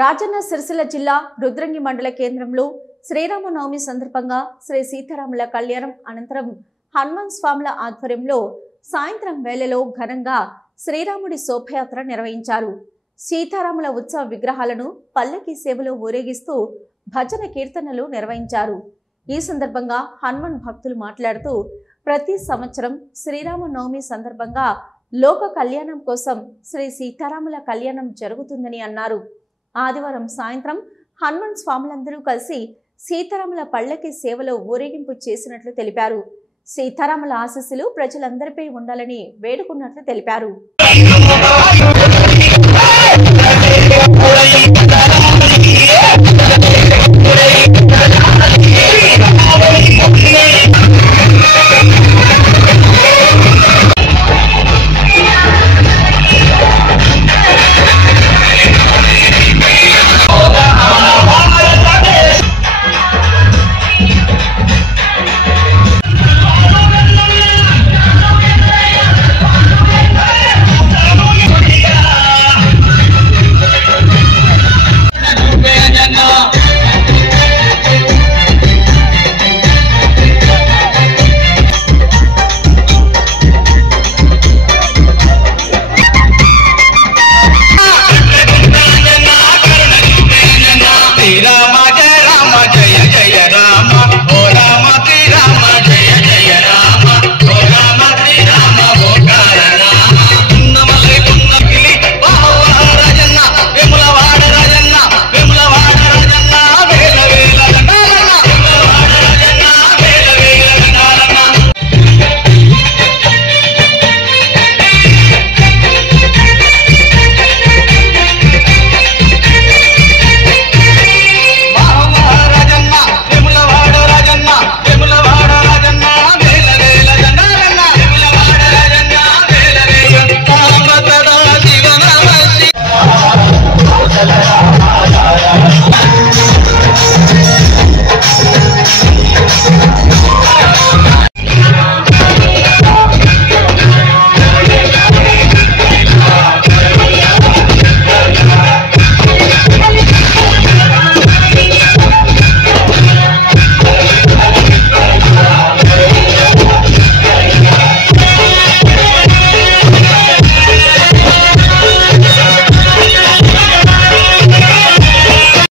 రాజన్న సిరిసిల్ల జిల్లా రుద్రంగి మండల కేంద్రంలో శ్రీరామనవమి సందర్భంగా శ్రీ సీతారాముల కళ్యాణం అనంతరం హనుమాన్ స్వాముల ఆధ్వర్యంలో సాయంత్రం వేళలో ఘనంగా శ్రీరాముడి శోభయాత్ర నిర్వహించారు. సీతారాముల ఉత్సవ విగ్రహాలను పల్లకి సేవలో ఊరేగిస్తూ భజన కీర్తనలు నిర్వహించారు. ఈ సందర్భంగా హనుమాన్ భక్తులు మాట్లాడుతూ ప్రతి సంవత్సరం శ్రీరామనవమి సందర్భంగా లోక కళ్యాణం కోసం శ్రీ సీతారాముల కళ్యాణం జరుగుతుందని అన్నారు. ఆదివారం సాయంత్రం హనుమాన్ స్వాములందరూ కలిసి సీతారాముల పల్లకి సేవలో ఊరేగింపు చేసినట్లు తెలిపారు. సీతారాముల ఆశీస్సులు ప్రజలందరిపై ఉండాలని వేడుకున్నట్లు తెలిపారు.